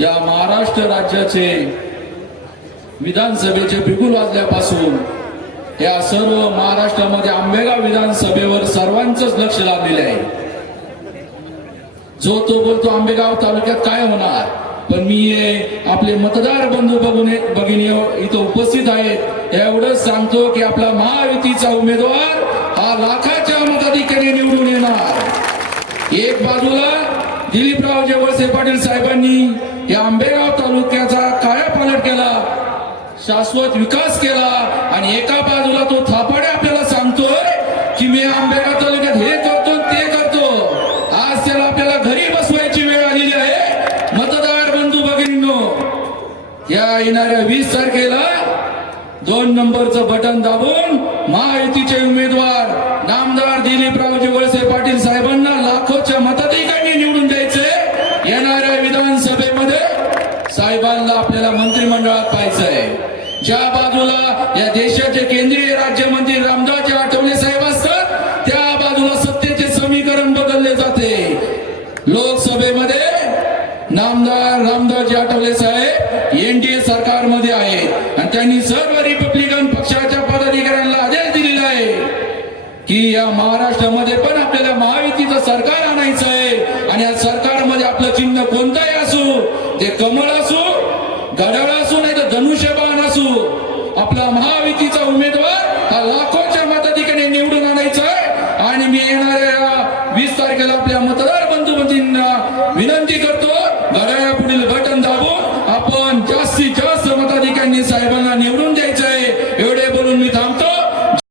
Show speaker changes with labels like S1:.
S1: या महाराष्ट्र राज्याचे विधानसभेचे बिगुल वाजल्यापासून या सर्व महाराष्ट्रामध्ये आंबेगाव विधानसभेवर सर्वांचंच लक्ष लागलेले आहे. जो तो बोलतो आंबेगाव तालुक्यात काय होणार? पण मी हे आपले मतदार बंधू बघून भगिनी इथं उपस्थित आहेत. एवढंच सांगतो की आपला महायुतीचा उमेदवार हा लाखाच्या मताधिकारी निवडून येणार. एक बाजूला दिलीपराव वळसे पाटील साहेबांनी या आंबेगाव तालुक्याचा कायापालट केला शाश्वत विकास केला आणि एका बाजूला तो थापाडे आपल्याला सांगतोय की मी आंबेगाव तालुक्यात हे करतो ते करतो. आज त्याला आपल्याला घरी बसवायची वेळ आलेली आहे. मतदार बंधू भगिनीनो या येणाऱ्या वीस तारखेला दोन नंबरचं बटन दाबून महायुतीचे उमेदवार नामदार दिलीपरावजी वळसे पाटील साहेब आपल्याला मंत्रिमंडळात पाहायचंय ज्या बाजूला या देशाचे केंद्रीय राज्यमंत्री रामदास आठवले साहेब असतात त्या बाजूला सत्तेचे समीकरण बदलले जाते. लोकसभेमध्ये नामदार रामदासजी आठवले साहेब एनडीए सरकारमध्ये आहेत आणि त्यांनी सर्व रिपब्लिकन पक्षाच्या पदाधिकाऱ्यांना आदेश दिलेला आहे की या महाराष्ट्रामध्ये पण आपल्याला महायुतीचं सरकार आणायचं आहे. आणि या सरकारमध्ये आपलं चिन्ह कोणतंही असू ते कमळ असू गडाळा असू नाही तर धनुष्यबाण असू. आपला महायुतीचा उमेदवार हा लाखोच्या मताधिकाने निवडून आणायचा आणि मी येणाऱ्या वीस तारखेला आपल्या मतदार बंधू विनंती करतो घड्याळा पुढील बटन दाबून आपण जास्तीत जास्त मताधिकांनी साहेबांना निवडून द्यायचंय